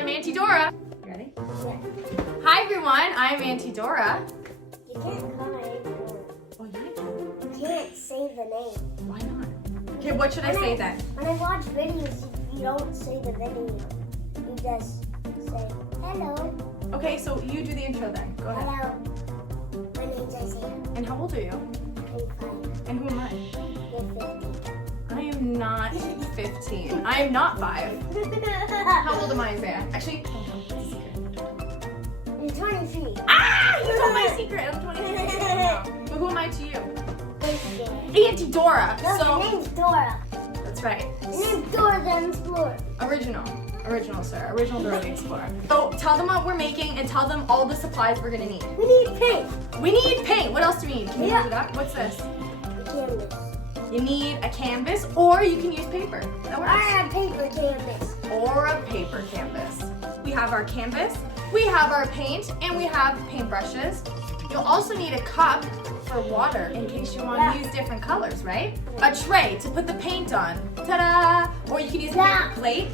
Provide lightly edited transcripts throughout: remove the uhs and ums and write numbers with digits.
I'm Auntie Dora. Ready? Yeah. Hi everyone, I'm Auntie Dora. You can't call my name Dora. Oh yeah, I can. You can't say the name. Why not? Okay, what should I say then? When I watch videos, you don't say the video. You just say, hello. Okay, so you do the intro then. Go ahead. Hello. My name's Isaiah. And how old are you? I'm 5. And who am I? You're 50. I am not 15. I am not 5. How old am I, Isaiah? Actually, don't tell me the secret. You're 23. Ah! You told my secret. I'm 23. But who am I to you? Auntie Dora. No, So your name's Dora. that's right. Your name's Dora the Explorer. Original, sir. Original Dora the Explorer. So tell them what we're making and tell them all the supplies we're gonna need. We need paint. We need paint. What else do we need? Can you Yeah. hold it up? What's this? Canvas. You need a canvas, or you can use paper. That I works. have paper canvas. Or a paper canvas. We have our canvas, we have our paint, and we have paintbrushes. You'll also need a cup for water in case you want to use different colors, right? A tray to put the paint on. Ta-da! Or you can use a paper plate.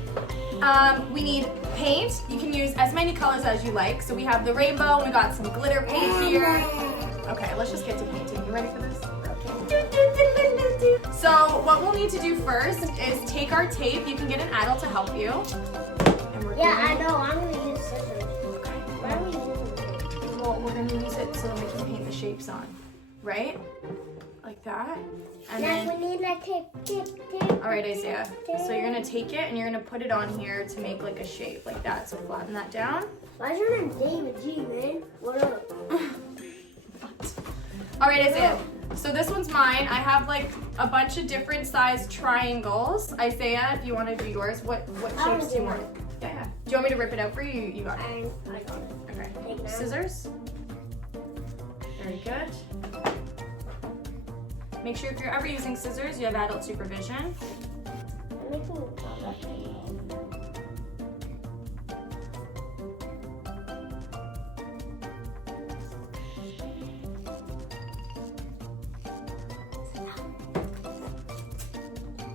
We need paint. You can use as many colors as you like. So we have the rainbow, we got some glitter paint here. Okay, let's just get to painting. You ready for this? So what we'll need to do first is take our tape. You can get an adult to help you. And we're I know. I'm going to use scissors. Okay. Why are we using it? Well, we're going to use it so that we can paint the shapes on. Right? Like that. And Next, then, we need like tape. all right, Isaiah. So you're going to take it and you're going to put it on here to make like a shape like that. So flatten that down. Why is your name David G, man? What up? All right, Isaiah. So this one's mine. I have like a bunch of different size triangles. Isaiah, if you want to do yours, what shapes do you want? Yeah. Do you want me to rip it out for you? You got it. I got it. Okay. Take that. Scissors. Very good. Make sure if you're ever using scissors, you have adult supervision. I'm making it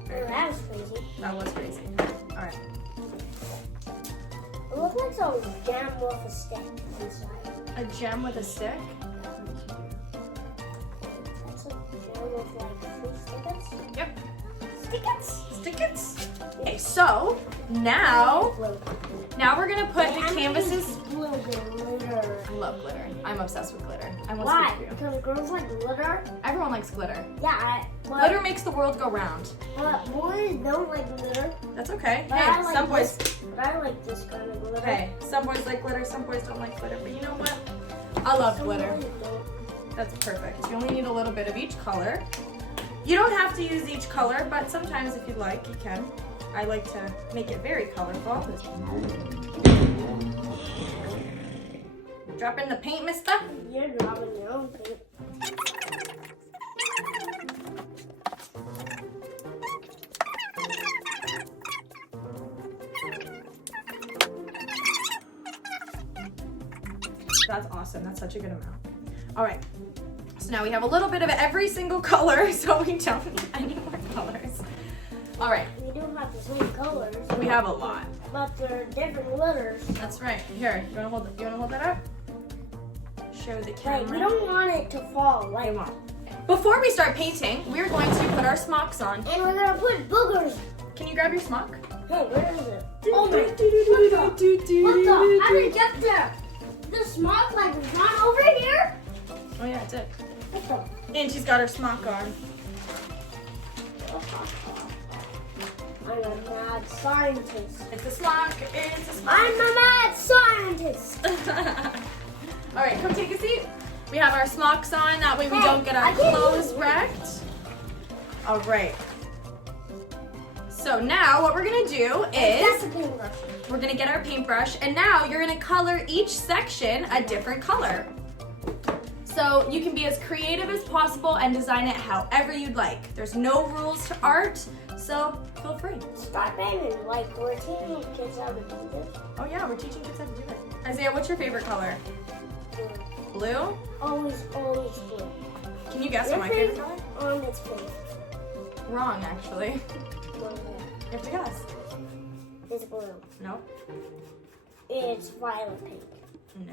that was crazy. That was crazy. All right. It looks like some jam with a stick inside. A gem with a stick. That's a jam with like 3 stickers. Yep. Stickers? Stickers. Okay, so now we're gonna put the canvases. Blue glitter. I love glitter. I'm obsessed with glitter. I almost Why? speak for you. Because girls like glitter. Everyone likes glitter. Yeah, Glitter makes the world go round. but boys don't like glitter. That's okay. But Hey, I like some boys. But I like this kind of glitter. Hey, some boys like glitter. Some boys don't like glitter. But you know what? I love Some glitter. boys don't. That's perfect. You only need a little bit of each color. You don't have to use each color, but sometimes if you'd like, you can. I like to make it very colorful. Drop in the paint, mister. You're dropping your own paint. That's awesome. That's such a good amount. All right. So now we have a little bit of every single color, so we don't need any more colors. All right. We don't have the same colors. We have a lot. But they're different glitters. That's right. Here, you wanna hold it? You wanna hold that up? Show the camera. Wait, we don't want it to fall. I Like, won't. Before we start painting, we're going to put our smocks on. and we're gonna put boogers. Can you grab your smock? Hey, where is it? Oh my! What the? How did it get there? The smock like run over here? Oh yeah, it did. What the? And she's got her smock on. I'm a mad scientist. It's a smock. It's a smock. I'm a mad scientist. All right, come take a seat. We have our smocks on. That way we Hey, don't get our I can't clothes use it. wrecked. All right. So now what we're gonna do That's is a paintbrush. we're gonna get our paintbrush, and now you're gonna color each section a different color. So you can be as creative as possible and design it however you'd like. There's no rules to art, so feel free. Start painting. Like we're teaching kids how to do this. Oh yeah, we're teaching kids how to do it. Isaiah, what's your favorite color? Blue? Always blue. Can you guess what my favorite color? It's pink. Wrong, actually. Blue. You have to guess. It's blue. No. It's violet pink.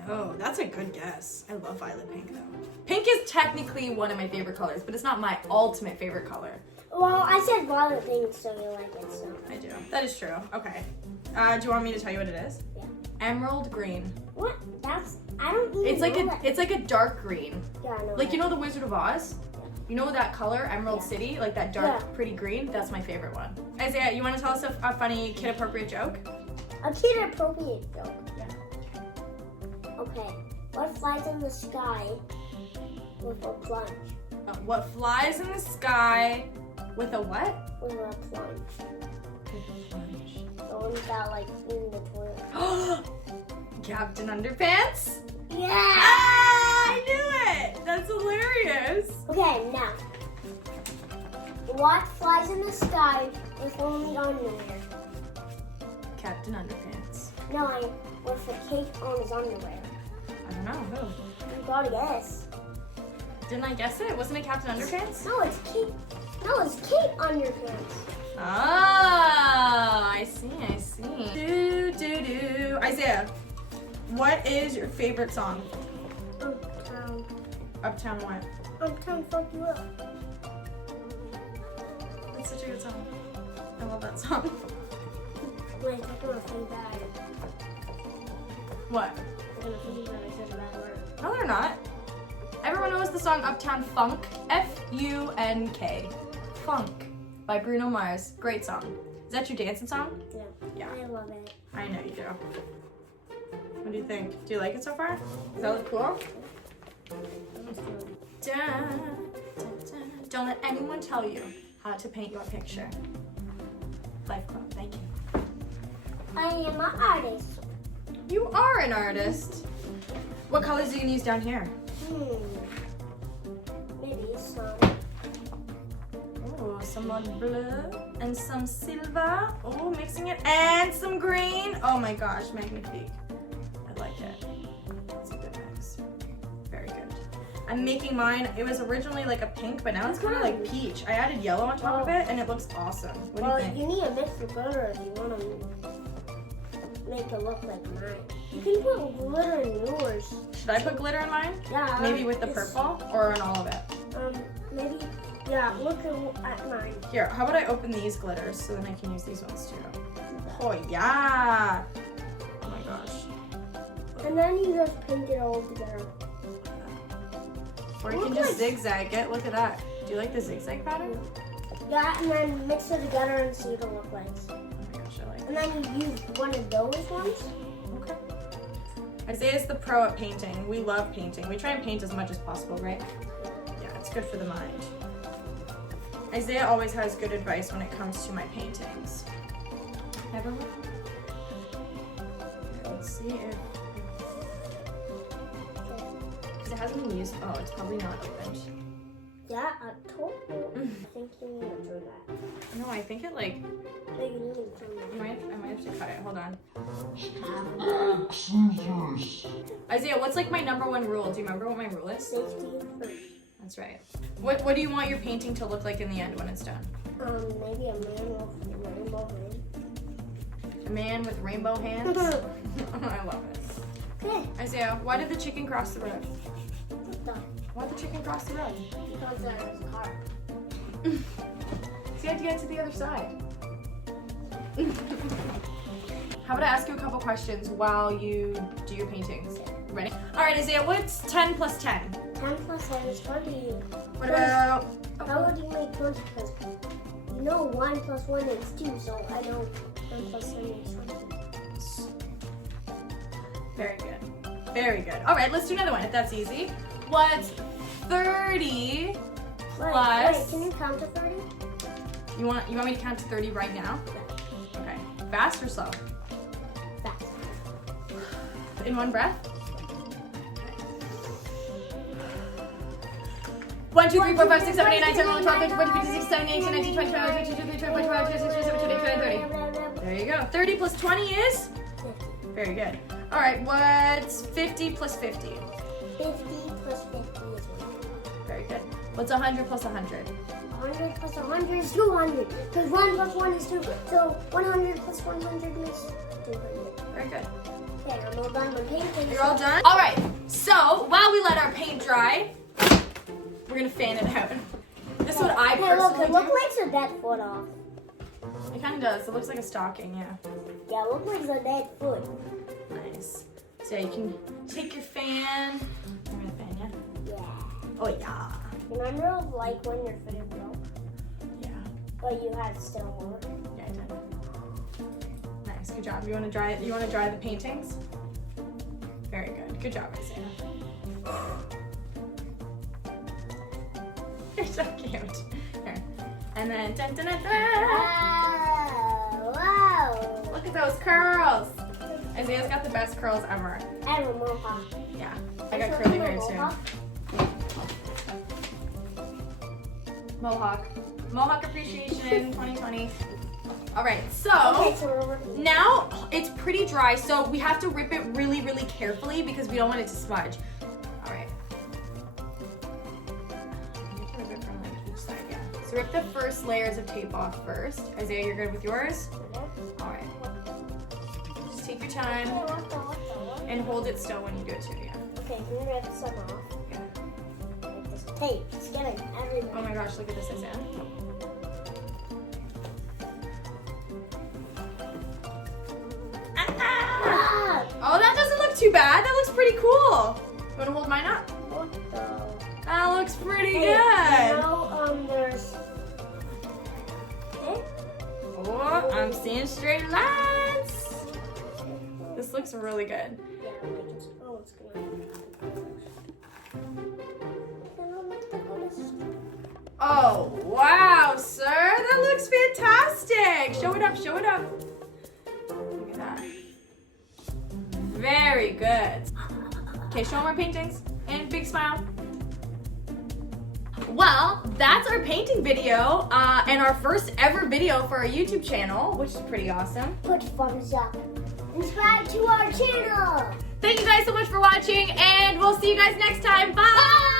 No, that's a good guess. I love violet pink though. Pink is technically one of my favorite colors, but it's not my ultimate favorite color. Well, I said violet pink, so you like it, so. I do. That is true. Okay. Do you want me to tell you what it is? Yeah. Emerald green. What? I don't even It's like know that. it's like a dark green. Yeah, I know Like that. you know the Wizard of Oz? You know that color, Emerald Yeah. City? Like that dark, Yeah. pretty green? That's my favorite one. Isaiah, you want to tell us a funny kid-appropriate joke? A kid-appropriate joke. Yeah. Okay. What flies in the sky with a plunge? What flies in the sky with a what? With a plunge. The ones that like in the toilet. Captain Underpants? Yeah! Ah, I knew it! That's hilarious. Okay, now. What flies in the sky with only underwear? Captain Underpants. No, with a cape on his underwear. I don't know, who? You gotta guess. Didn't I guess it? Wasn't it Captain Underpants? No, it's cape. No, it's cape underpants. Ah, I see. Isaiah, what is your favorite song? Uptown. Uptown what? Uptown fuck you up. It's such a good song. I love that song. Wait, I'm gonna think that. What? I'm gonna think that I said a bad word. No, they're not. Everyone knows the song Uptown Funk. F-U-N-K. Funk by Bruno Mars. Great song. Is that your dancing song? Yeah. Yeah. I love it. I know you do. What do you think? Do you like it so far? Does that look cool? Dun, dun, dun. Don't let anyone tell you how to paint your picture. Life Club, thank you. I am an artist. You are an artist. What colors are you gonna use down here? Maybe some. Oh, some more blue and some silver. Oh, mixing it. And some green. Oh my gosh, magnifique. I like it. It's a good mix. Very good. I'm making mine. It was originally like a pink, but now it's kind of like peach. I added yellow on top of it and it looks awesome. What do you think? You need a mix of glitter if you want to make it look like mine. You can put glitter in yours. Should I put glitter in mine? Yeah. Maybe with the purple or on all of it? Maybe. Yeah. Look at mine. Here, how about I open these glitters so then I can use these ones too? Oh yeah! Oh my gosh. And then you just paint it all together. Or you can just zigzag it. Look at that. Do you like the zigzag pattern? Yeah, and then mix it together and see what it looks like. Oh my gosh, I like it. And then you use one of those ones. Okay. Isaiah's the pro at painting. We love painting. We try and paint as much as possible, right? Yeah, it's good for the mind. Isaiah always has good advice when it comes to my paintings. Everyone? Let's see if... Because it hasn't been used. Oh, it's probably not opened. Yeah, I told you. I think you need to do that. No, I think it like... No, you need to do that. I might have to cut it. Hold on. Isaiah, what's like my #1 rule? Do you remember what my rule is? Safety first. That's right. What do you want your painting to look like in the end when it's done? Maybe a man with rainbow hands. A man with rainbow hands? I love it. Okay. Isaiah, why did the chicken cross the road? Done. Why'd the chicken cross the road? Because there's a car. So you had to get to the other side. How about I ask you a couple questions while you do your paintings? Ready? All right, Isaiah, what's 10 plus 10? 10 plus 10 is 20. What about... How would you make 20? Because you know 1 plus 1 is 2, so I know 1 plus 10 is 20. Very good. Very good. All right, let's do another one if that's easy. What's 30 plus... Wait, can you count to 30? You want me to count to 30 right now? Yeah. Okay. Fast or slow? Fast. In one breath? 1, 2, 3, 4, 5, 6, 7, 8, 9, 10, 11, 12, 13, 14, 15, 16, 17, 18, 19, 20, 21, 22, 23, 24, 25, 26, 27, 28, 29, 30. There you go. 30 plus 20 is? 50. Very good. All right, what's 50 plus 50? 50 plus 50 is 1. Very good. What's 100 plus 100? 100 plus 100 is 200. Because 1 plus 1 is 2. So 100 plus 100 is 200. Very good. Okay, I'm all done with painting. You're all done? All right, so while we let our paint dry, we're gonna fan it out. This is what I Hey, look, personally it looks like a dead foot off. do. It kind of does. It looks like a stocking, yeah. Yeah, it looks like a dead foot. Nice. So you can take your fan. I'm gonna fan you. Yeah. Oh yeah. Remember, like when your foot is broke, Yeah. but you had still work? Yeah, I did. Nice. Good job. You want to dry it? You want to dry the paintings? Very good. Good job, Isaiah. You're so cute. Here. And then dun, dun, dun, dun. Wow. Look at those curls. Isaiah's got the best curls ever. I have a mohawk. Yeah. I got curly hair too. Mohawk. Mohawk Appreciation 2020. All right, so Okay, so we're working. now it's pretty dry, so we have to rip it really, really carefully because we don't want it to smudge. All right. You have to rip it from like each side, yeah. So rip the first layers of tape off first. Isaiah, you're good with yours? All right. Just take your time and hold it still when you do it too, yeah. Okay, can we rip some off? Yeah. Like this tape, it's getting everywhere. Oh my gosh, look at this, Isaiah. Ah! Oh, that doesn't look too bad. That looks pretty cool. You want to hold mine up? What the? That looks pretty Hey, good. now, there's... Hey? Oh, I'm seeing straight lines. This looks really good. Yeah, like it's... Oh, it's good. Oh, wow, sir. That looks fantastic. Show it up, show it up. Look at that. Very good. Okay, show more paintings and big smile. Well, that's our painting video and our first ever video for our YouTube channel, which is pretty awesome. Put thumbs up. Subscribe to our channel. Thank you guys so much for watching, and we'll see you guys next time. Bye!